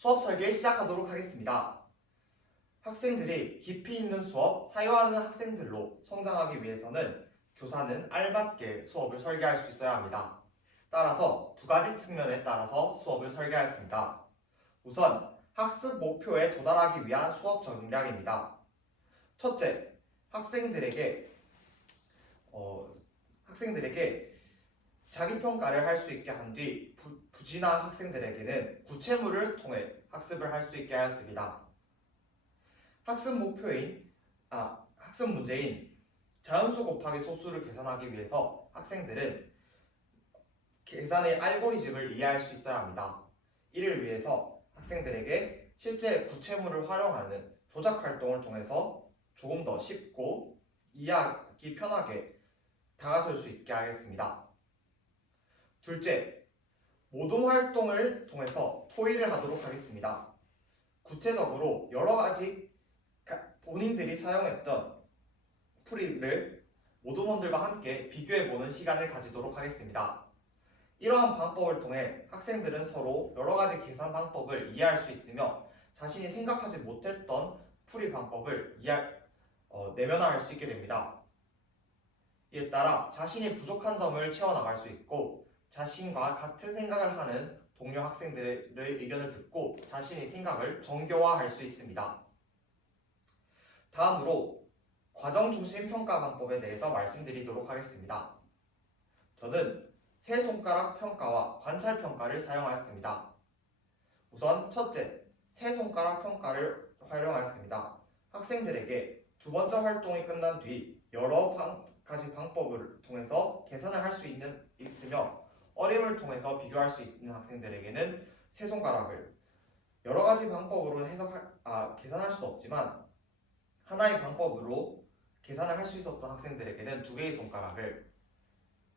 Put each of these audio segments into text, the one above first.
수업 설계 시작하도록 하겠습니다. 학생들이 깊이 있는 수업, 사유하는 학생들로 성장하기 위해서는 교사는 알맞게 수업을 설계할 수 있어야 합니다. 따라서 두 가지 측면에 따라서 수업을 설계하였습니다. 우선 학습 목표에 도달하기 위한 수업 전략입니다. 첫째, 학생들에게 자기평가를 할 수 있게 한 뒤 부진한 학생들에게는 구체물을 통해 학습을 할 수 있게 하였습니다. 학습 문제인 자연수 곱하기 소수를 계산하기 위해서 학생들은 계산의 알고리즘을 이해할 수 있어야 합니다. 이를 위해서 학생들에게 실제 구체물을 활용하는 조작 활동을 통해서 조금 더 쉽고 이해하기 편하게 다가설 수 있게 하겠습니다. 둘째, 모둠 활동을 통해서 토의를 하도록 하겠습니다. 구체적으로 여러 가지 본인들이 사용했던 풀이를 모둠원들과 함께 비교해보는 시간을 가지도록 하겠습니다. 이러한 방법을 통해 학생들은 서로 여러 가지 계산 방법을 이해할 수 있으며 자신이 생각하지 못했던 풀이 방법을 내면화할 수 있게 됩니다. 이에 따라 자신이 부족한 점을 채워나갈 수 있고 자신과 같은 생각을 하는 동료 학생들의 의견을 듣고 자신의 생각을 정교화할 수 있습니다. 다음으로 과정 중심 평가 방법에 대해서 말씀드리도록 하겠습니다. 저는 세 손가락 평가와 관찰 평가를 사용하였습니다. 우선 첫째, 세 손가락 평가를 활용하였습니다. 학생들에게 두 번째 활동이 끝난 뒤 여러 가지 방법을 통해서 계산을 할 수 있으며 어림을 통해서 비교할 수 있는 학생들에게는 세 손가락을, 여러 가지 방법으로 계산할 수 없지만 하나의 방법으로 계산을 할 수 있었던 학생들에게는 두 개의 손가락을,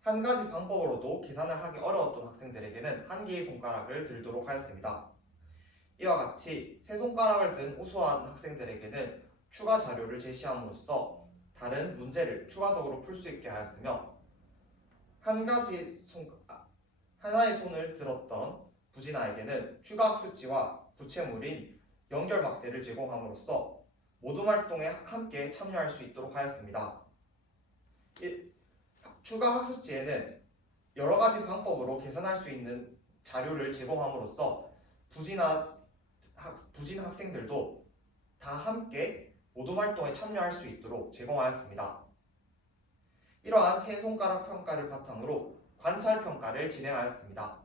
한 가지 방법으로도 계산을 하기 어려웠던 학생들에게는 한 개의 손가락을 들도록 하였습니다. 이와 같이 세 손가락을 든 우수한 학생들에게는 추가 자료를 제시함으로써 다른 문제를 추가적으로 풀 수 있게 하였으며, 하나의 손을 들었던 부진아에게는 추가 학습지와 구체물인 연결 막대를 제공함으로써 모둠 활동에 함께 참여할 수 있도록 하였습니다. 추가 학습지에는 여러 가지 방법으로 계산할 수 있는 자료를 제공함으로써 부진 학생들도 다 함께 모둠 활동에 참여할 수 있도록 제공하였습니다. 이러한 세 손가락 평가를 바탕으로 관찰 평가를 진행하였습니다.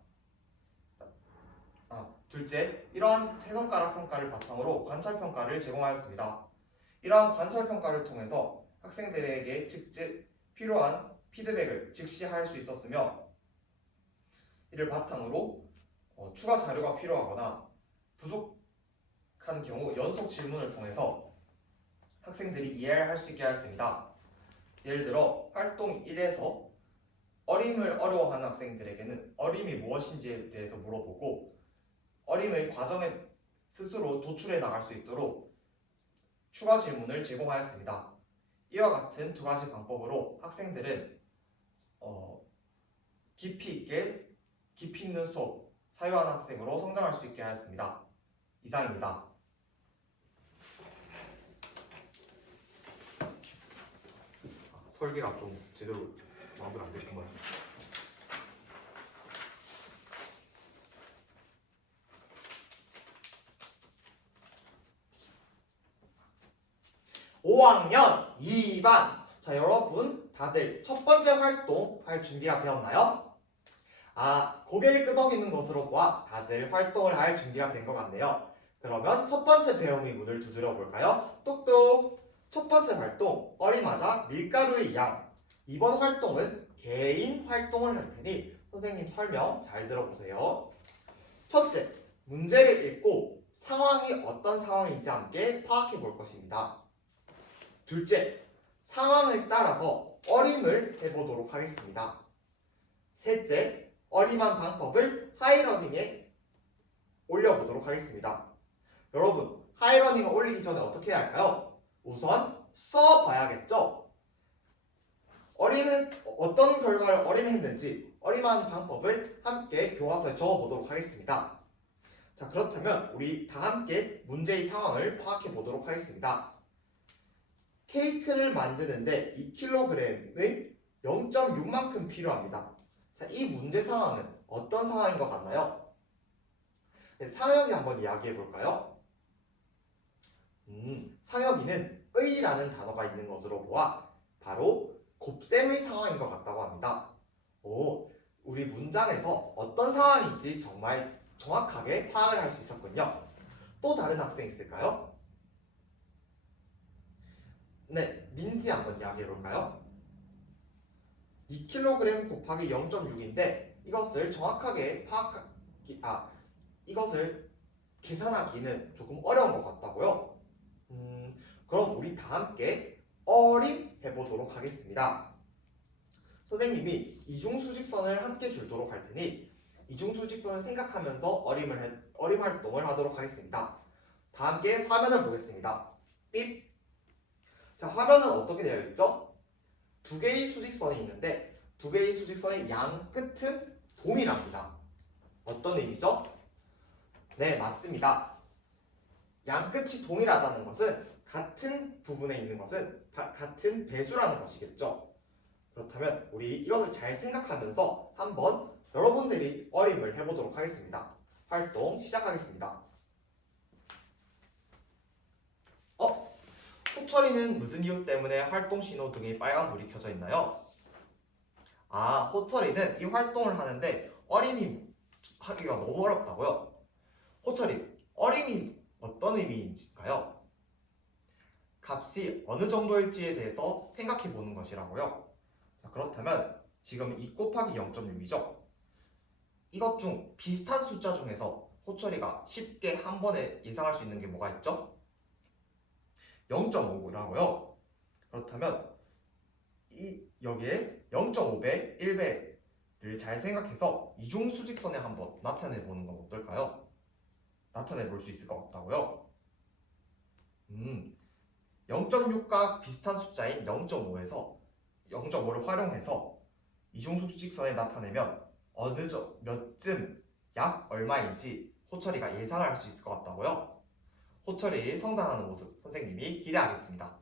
둘째, 이러한 세 손가락 평가를 바탕으로 관찰 평가를 제공하였습니다. 이러한 관찰 평가를 통해서 학생들에게 필요한 피드백을 즉시 할 수 있었으며, 이를 바탕으로 추가 자료가 필요하거나 부족한 경우 연속 질문을 통해서 학생들이 이해를 할 수 있게 하였습니다. 예를 들어 활동 1에서 어림을 어려워하는 학생들에게는 어림이 무엇인지에 대해서 물어보고 어림의 과정에 스스로 도출해 나갈 수 있도록 추가 질문을 제공하였습니다. 이와 같은 두 가지 방법으로 학생들은 깊이 있는 수업, 사유하는 학생으로 성장할 수 있게 하였습니다. 이상입니다. 설계가 좀 제대로 마무리 안 됐구만. (5학년) 2반. 자, 여러분 다들 첫 번째 활동 할 준비가 되었나요? 고개를 끄덕이는 것으로 보아 다들 활동을 할 준비가 된 것 같네요. 그러면 첫 번째 배움의 문을 두드려 볼까요? 똑똑! 첫 번째 활동, 어림하자 밀가루의 양. 이번 활동은 개인 활동을 할 테니 선생님 설명 잘 들어보세요. 첫째, 문제를 읽고 상황이 어떤 상황인지 함께 파악해 볼 것입니다. 둘째, 상황을 따라서 어림을 해보도록 하겠습니다. 셋째, 어림한 방법을 하이러닝에 올려보도록 하겠습니다. 여러분, 하이러닝을 올리기 전에 어떻게 해야 할까요? 우선 써봐야겠죠? 어떤 결과를 어림했는지 어림한 방법을 함께 교과서에 적어보도록 하겠습니다. 자, 그렇다면 우리 다 함께 문제의 상황을 파악해 보도록 하겠습니다. 케이크를 만드는데 2kg의 0.6만큼 필요합니다. 자, 이 문제 상황은 어떤 상황인 것 같나요? 네, 상혁이 한번 이야기해 볼까요? 상혁이는 의라는 단어가 있는 것으로 보아 바로 곱셈의 상황인 것 같다고 합니다. 오, 우리 문장에서 어떤 상황인지 정말 정확하게 파악을 할 수 있었군요. 또 다른 학생 있을까요? 네, 민지 한번 이야기해 볼까요? 2kg 곱하기 0.6인데 이것을 정확하게 이것을 계산하기는 조금 어려운 것 같다고요? 그럼 우리 다 함께 어림 해보도록 하겠습니다. 선생님이 이중수직선을 함께 줄도록 할 테니 이중수직선을 생각하면서 어림 활동을 하도록 하겠습니다. 다 함께 화면을 보겠습니다. 삐. 자, 화면은 어떻게 되어 있죠? 두 개의 수직선이 있는데 두 개의 수직선의 양 끝은 동일합니다. 어떤 의미죠? 네, 맞습니다. 양 끝이 동일하다는 것은 같은 부분에 있는 것은 같은 배수라는 것이겠죠. 그렇다면 우리 이것을 잘 생각하면서 한번 여러분들이 어림을 해보도록 하겠습니다. 활동 시작하겠습니다. 호철이는 무슨 이유 때문에 활동 신호등이 빨간불이 켜져 있나요? 호철이는 이 활동을 하는데 어림이 하기가 너무 어렵다고요? 호철이, 어림이 어떤 의미인가요? 값이 어느 정도일지에 대해서 생각해 보는 것이라고요. 자, 그렇다면 지금 2 곱하기 0.6이죠. 이것 중 비슷한 숫자 중에서 호철이가 쉽게 한 번에 예상할 수 있는 게 뭐가 있죠? 0.5라고요. 그렇다면 여기에 0.5배, 1배를 잘 생각해서 이중수직선에 한번 나타내 보는 건 어떨까요? 나타내 볼 수 있을 것 같다고요. 0.6과 비슷한 숫자인 0.5에서 0.5를 활용해서 이중수직선에 나타내면 몇쯤 약 얼마인지 호철이가 예상을 할 수 있을 것 같다고요. 호철이 성장하는 모습 선생님이 기대하겠습니다.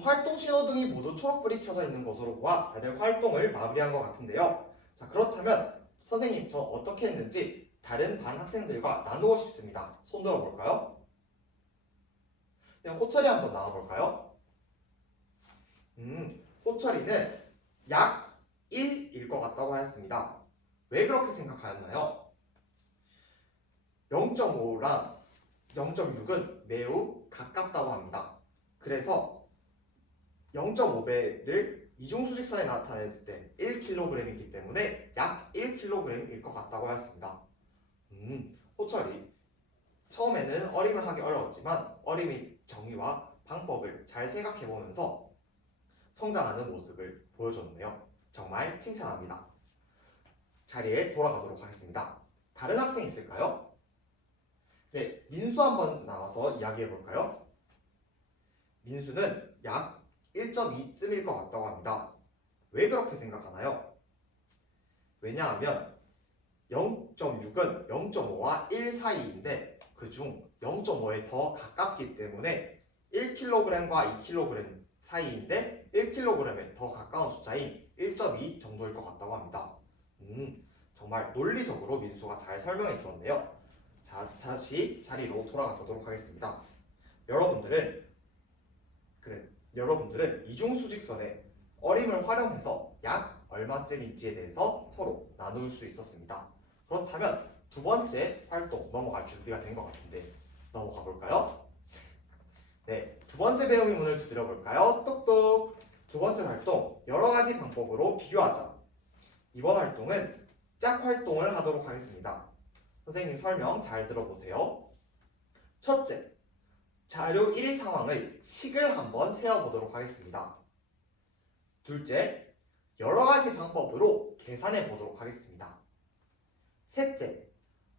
활동 신호등이 모두 초록불이 켜져 있는 것으로 보아 다들 활동을 마무리한 것 같은데요. 자, 그렇다면 선생님 저 어떻게 했는지 다른 반 학생들과 나누고 싶습니다. 손 들어볼까요? 그냥 호철이 한번 나와볼까요? 호철이는 약 1일 것 같다고 하였습니다. 왜 그렇게 생각하였나요? 0.5랑 0.6은 매우 가깝다고 합니다. 그래서 0.5배를 이중수직선에 나타냈을 때 1kg이기 때문에 약 1kg일 것 같다고 하였습니다. 호철이 처음에는 어림을 하기 어려웠지만 어림의 정의와 방법을 잘 생각해보면서 성장하는 모습을 보여줬네요. 정말 칭찬합니다. 자리에 돌아가도록 하겠습니다. 다른 학생 있을까요? 네, 민수 한번 나와서 이야기해볼까요? 민수는 약 1.2쯤일 것 같다고 합니다. 왜 그렇게 생각하나요? 왜냐하면 0.6은 0.5와 1 사이인데 그중 0.5에 더 가깝기 때문에 1kg과 2kg 사이인데 1kg에 더 가까운 숫자인 1.2 정도일 것 같다고 합니다. 정말 논리적으로 민수가 잘 설명해 주었네요. 자, 다시 자리로 돌아가 보도록 하겠습니다. 여러분들은 이중수직선의 어림을 활용해서 약 얼마쯤인지에 대해서 서로 나눌 수 있었습니다. 그렇다면 두 번째 활동 넘어갈 준비가 된 것 같은데 넘어가 볼까요? 네, 두 번째 배움의 문을 두드려 볼까요? 똑똑! 두 번째 활동, 여러 가지 방법으로 비교하자. 이번 활동은 짝 활동을 하도록 하겠습니다. 선생님 설명 잘 들어보세요. 첫째, 자료 1의 상황의 식을 한번 세어보도록 하겠습니다. 둘째, 여러 가지 방법으로 계산해 보도록 하겠습니다. 셋째,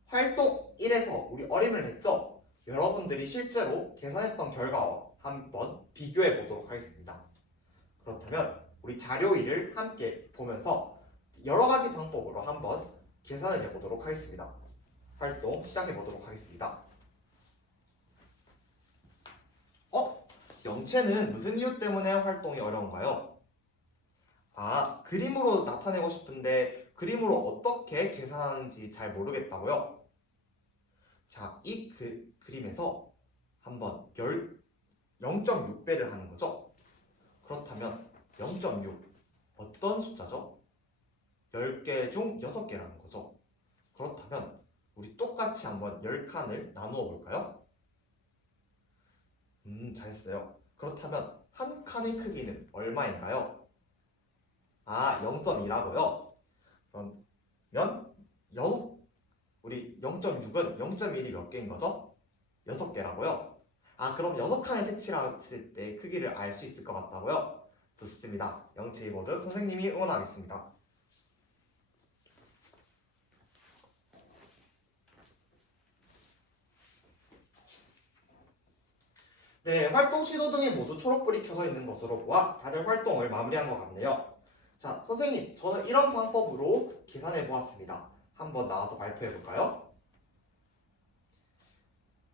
활동 1에서 우리 어림을 했죠? 여러분들이 실제로 계산했던 결과와 한번 비교해 보도록 하겠습니다. 그렇다면 우리 자료 1을 함께 보면서 여러 가지 방법으로 한번 계산을 해보도록 하겠습니다. 활동 시작해보도록 하겠습니다. 영체는 무슨 이유 때문에 활동이 어려운가요? 그림으로 나타내고 싶은데 그림으로 어떻게 계산하는지 잘 모르겠다고요? 자, 이 그림에서 한번 0.6배를 하는 거죠. 그렇다면 0.6 어떤 숫자죠? 10개 중 6개라는 거죠. 그렇다면 우리 똑같이 한번 10칸을 나누어 볼까요? 잘했어요. 그렇다면 한 칸의 크기는 얼마인가요? 0.2라고요? 그러면 우리 0.6은 0.1이 몇 개인 거죠? 6개라고요? 그럼 6칸을 색칠했을 때 크기를 알 수 있을 것 같다고요? 좋습니다. 영체 2버즈 선생님이 응원하겠습니다. 네, 활동 시도 등이 모두 초록불이 켜져 있는 것으로 보아 다들 활동을 마무리한 것 같네요. 자, 선생님, 저는 이런 방법으로 계산해 보았습니다. 한번 나와서 발표해 볼까요?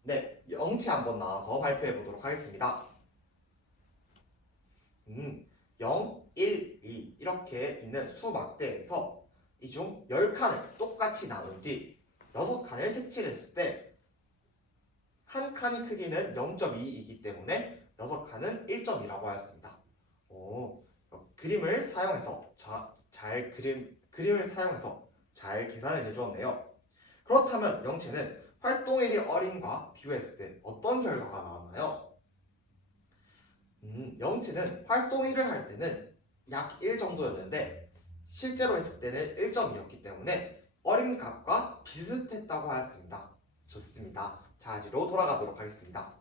네, 영치 한번 나와서 발표해 보도록 하겠습니다. 0, 1, 2 이렇게 있는 수막대에서 이 중 10칸을 똑같이 나눈 뒤 6칸을 색칠했을 때 한 칸의 크기는 0.2이기 때문에 6칸은 1.2라고 하였습니다. 그림을 사용해서 그림을 사용해서 잘 계산을 해주었네요. 그렇다면 영체는 활동일이 어림과 비교했을 때 어떤 결과가 나왔나요? 영체는 활동일을 할 때는 약 1 정도였는데 실제로 했을 때는 1.2였기 때문에 어림값과 비슷했다고 하였습니다. 좋습니다. 자리로 돌아가도록 하겠습니다.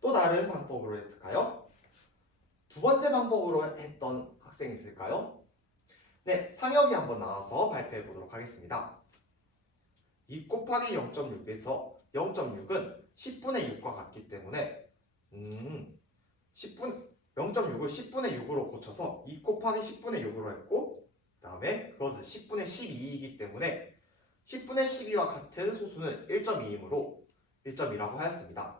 또 다른 방법으로 했을까요? 두 번째 방법으로 했던 학생이 있을까요? 네, 상혁이 한번 나와서 발표해 보도록 하겠습니다. 2 곱하기 0.6에서 0.6은 10분의 6과 같기 때문에 0.6을 10분의 6으로 고쳐서 2 곱하기 10분의 6으로 했고 그 다음에 그것은 10분의 12이기 때문에 10분의 12와 같은 소수는 1.2이므로 1.2라고 하였습니다.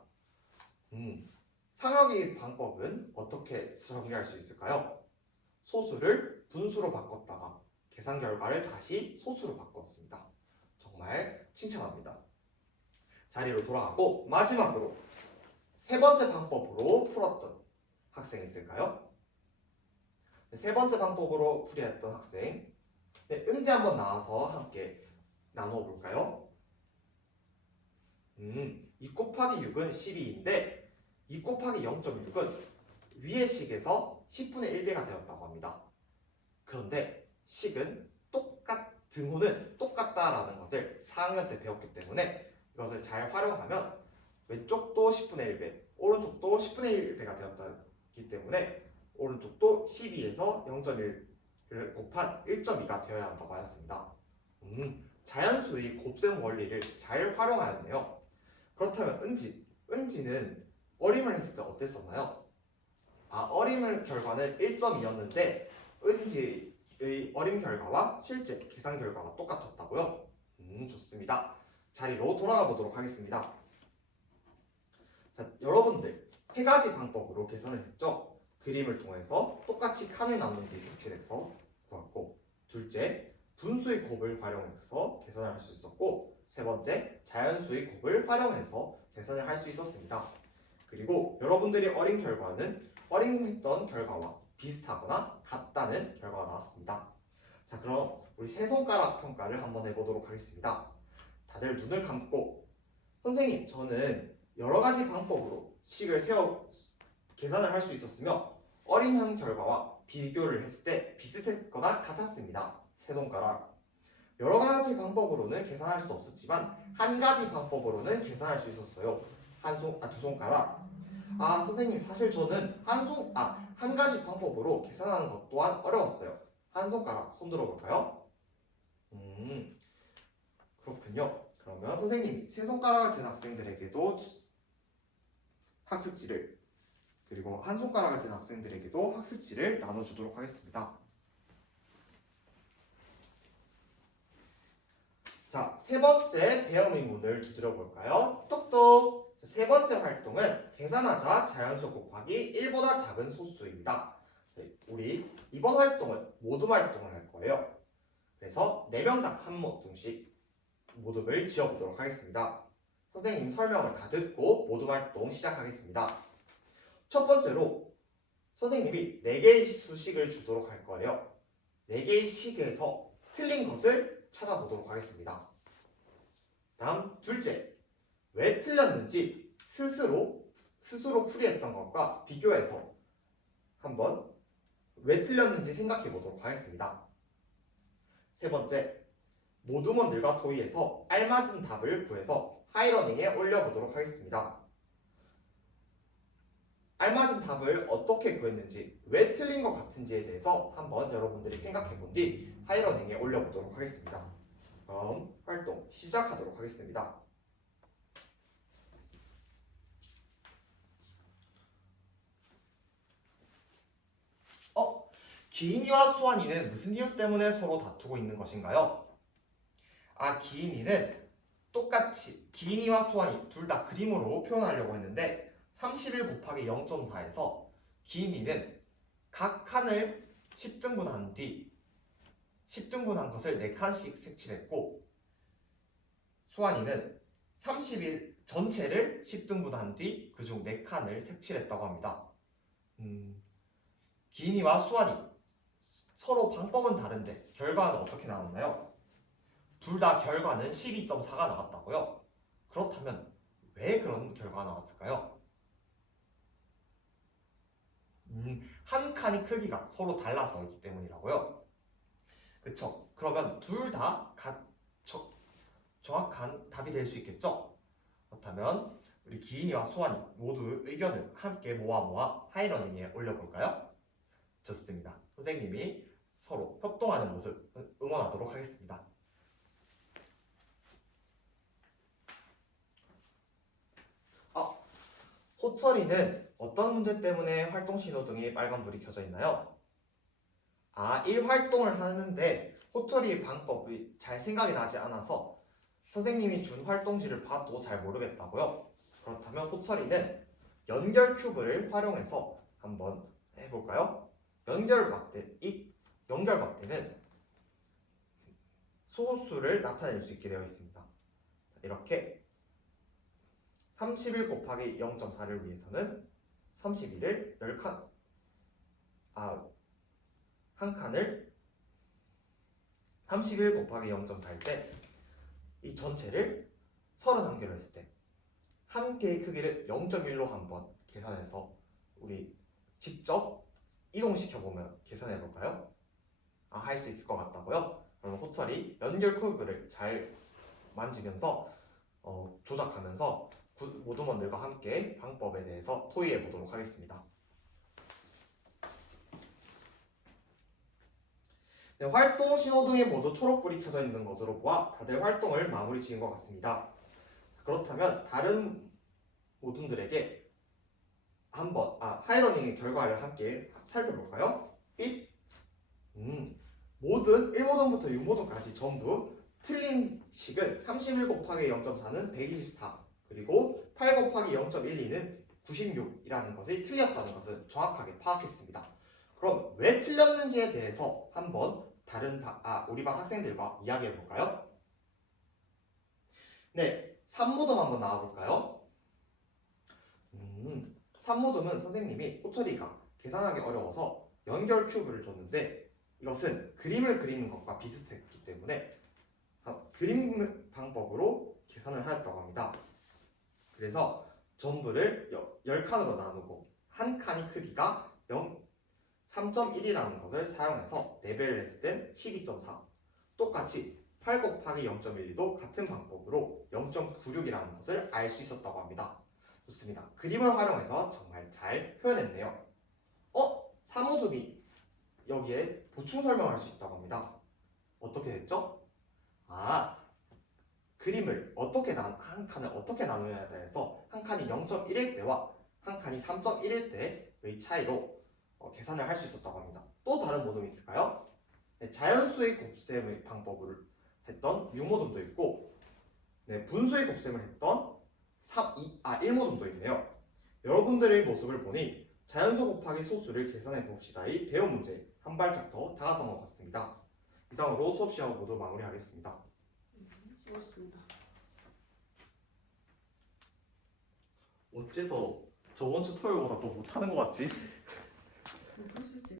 상혁이 방법은 어떻게 정리할 수 있을까요? 소수를 분수로 바꿨다가 계산 결과를 다시 소수로 바꿨습니다. 정말 칭찬합니다. 자리로 돌아가고 마지막으로 세 번째 방법으로 풀었던 학생이 있을까요? 세 번째 방법으로 풀이했던 학생, 은지 한번 나와서 함께 나누어 볼까요? 2 곱하기 6은 12인데 2 곱하기 0.6은 위의 식에서 10분의 1배가 되었다고 합니다. 그런데 식은 등호는 똑같다라는 것을 4학년 때 배웠기 때문에 이것을 잘 활용하면 왼쪽도 10분의 1배, 오른쪽도 10분의 1배가 되었기 때문에 오른쪽도 12에서 0.1을 곱한 1.2가 되어야 한다고 하였습니다. 자연수의 곱셈 원리를 잘 활용하였네요. 그렇다면 은지는 어림을 했을 때 어땠었나요? 어림을 결과는 1.2였는데 은지의 어림 결과와 실제 계산 결과가 똑같았다고요? 좋습니다. 자리로 돌아가 보도록 하겠습니다. 자, 여러분들 세 가지 방법으로 계산을 했죠? 그림을 통해서 똑같이 칸을 나눈 뒤 색칠해서 구했고, 둘째, 분수의 곱을 활용해서 계산을 할 수 있었고, 세 번째, 자연수의 곱을 활용해서 계산을 할 수 있었습니다. 그리고 여러분들이 어림했던 결과와 비슷하거나 같다는 결과가 나왔습니다. 자, 그럼 우리 세 손가락 평가를 한번 해보도록 하겠습니다. 다들 눈을 감고, 선생님, 저는 여러 가지 방법으로 식을 계산을 할 수 있었으며 어림한 결과와 비교를 했을 때 비슷했거나 같았습니다. 세 손가락. 여러 가지 방법으로는 계산할 수 없었지만 한 가지 방법으로는 계산할 수 있었어요. 두 손가락. 선생님, 사실 저는 한 가지 방법으로 계산하는 것 또한 어려웠어요. 한 손가락 손 들어볼까요? 그렇군요. 그러면 선생님, 세 손가락을 든 학생들에게도 학습지를 그리고 한 손가락을 든 학생들에게도 학습지를 나눠주도록 하겠습니다. 자, 세 번째 배어민문을 두드려 볼까요? 똑똑! 세 번째 활동은 계산하자 자연수 곱하기 1보다 작은 소수입니다. 우리 이번 활동은 모둠 활동을 할 거예요. 그래서 4명당 한 모둠씩 모둠을 지어보도록 하겠습니다. 선생님 설명을 다 듣고 모둠 활동 시작하겠습니다. 첫 번째로 선생님이 4개의 수식을 주도록 할 거예요. 4개의 식에서 틀린 것을 찾아보도록 하겠습니다. 다음 둘째, 왜 틀렸는지 스스로 풀이했던 것과 비교해서 한번 왜 틀렸는지 생각해 보도록 하겠습니다. 세 번째, 모둠원들과 토의해서 알맞은 답을 구해서 하이러닝에 올려보도록 하겠습니다. 알맞은 답을 어떻게 구했는지, 왜 틀린 것 같은지에 대해서 한번 여러분들이 생각해 본 뒤 하이러닝에 올려보도록 하겠습니다. 다음 활동 시작하도록 하겠습니다. 기인이와 수완이는 무슨 이유 때문에 서로 다투고 있는 것인가요? 기인이는 똑같이 기인이와 수완이 둘 다 그림으로 표현하려고 했는데 31 곱하기 0.4에서 기인이는 각 칸을 10등분한 뒤 10등분한 것을 4칸씩 색칠했고 수완이는 31 전체를 10등분한 뒤 그중 4칸을 색칠했다고 합니다. 기인이와 수완이 서로 방법은 다른데 결과는 어떻게 나왔나요? 둘 다 결과는 12.4가 나왔다고요? 그렇다면 왜 그런 결과가 나왔을까요? 한 칸의 크기가 서로 달라서이기 때문이라고요? 그쵸? 그러면 둘 다 정확한 답이 될 수 있겠죠? 그렇다면 우리 기인이와 수완이 모두 의견을 함께 모아 하이러닝에 올려볼까요? 좋습니다. 선생님이 서로 협동하는 모습 응원하도록 하겠습니다. 호철이는 어떤 문제 때문에 활동 신호등이 빨간불이 켜져 있나요? 이 활동을 하는데 호철이의 방법이 잘 생각이 나지 않아서 선생님이 준 활동지를 봐도 잘 모르겠다고요? 그렇다면 호철이는 연결 큐브를 활용해서 한번 해볼까요? 연결 막대는 소수를 나타낼 수 있게 되어 있습니다. 이렇게 31 곱하기 0.4를 위해서는 31을 10칸 한 칸을 31 곱하기 0.4일 때 이 전체를 31개로 했을 때 한 개의 크기를 0.1로 한번 계산해서 우리 직접 이동시켜 보면 계산해 볼까요? 할 수 있을 것 같다고요? 그럼 호철이 연결 큐브를 잘 만지면서 조작하면서 모둠원들과 함께 방법에 대해서 토의해 보도록 하겠습니다. 네, 활동 신호등이 모두 초록불이 켜져 있는 것으로 보아 다들 활동을 마무리 지은 것 같습니다. 그렇다면 다른 모둠들에게 한번 하이러닝의 결과를 함께 살펴볼까요? 1. 모든 1모둠부터 6모둠까지 전부 틀린 식은 31 곱하기 0.4는 124 그리고 8 곱하기 0.12는 96이라는 것이 틀렸다는 것을 정확하게 파악했습니다. 그럼 왜 틀렸는지에 대해서 한번 우리 반 학생들과 이야기해 볼까요? 네, 3모둠 한번 나와볼까요? 3모둠은 선생님이 호철이가 계산하기 어려워서 연결 큐브를 줬는데 이것은 그림을 그리는 것과 비슷했기 때문에 그림 방법으로 계산을 하였다고 합니다. 그래서 전부를 10칸으로 나누고 한 칸의 크기가 3.1이라는 것을 사용해서 레벨을 했을 땐 12.4 똑같이 8 곱하기 0.12도 같은 방법으로 0.96이라는 것을 알 수 있었다고 합니다. 좋습니다. 그림을 활용해서 정말 잘 표현했네요. 3호둠이 여기에 보충 설명할 수 있다고 합니다. 어떻게 됐죠? 그림을 한 칸을 어떻게 나누냐에 대해서 한 칸이 0.1일 때와 한 칸이 3.1일 때의 차이로 계산을 할 수 있었다고 합니다. 또 다른 모둠이 있을까요? 네, 자연수의 곱셈의 방법을 했던 6모둠도 있고 네, 분수의 곱셈을 했던 1모둠도 있네요. 여러분들의 모습을 보니 자연수 곱하기 소수를 계산해 봅시다의 배운 문제 한 발짝 더 다가선 것 같습니다. 이상으로 수업 시간 모두 마무리하겠습니다. 수고하셨습니다. 어째서 저번 주 토요일보다 더 못하는 것 같지?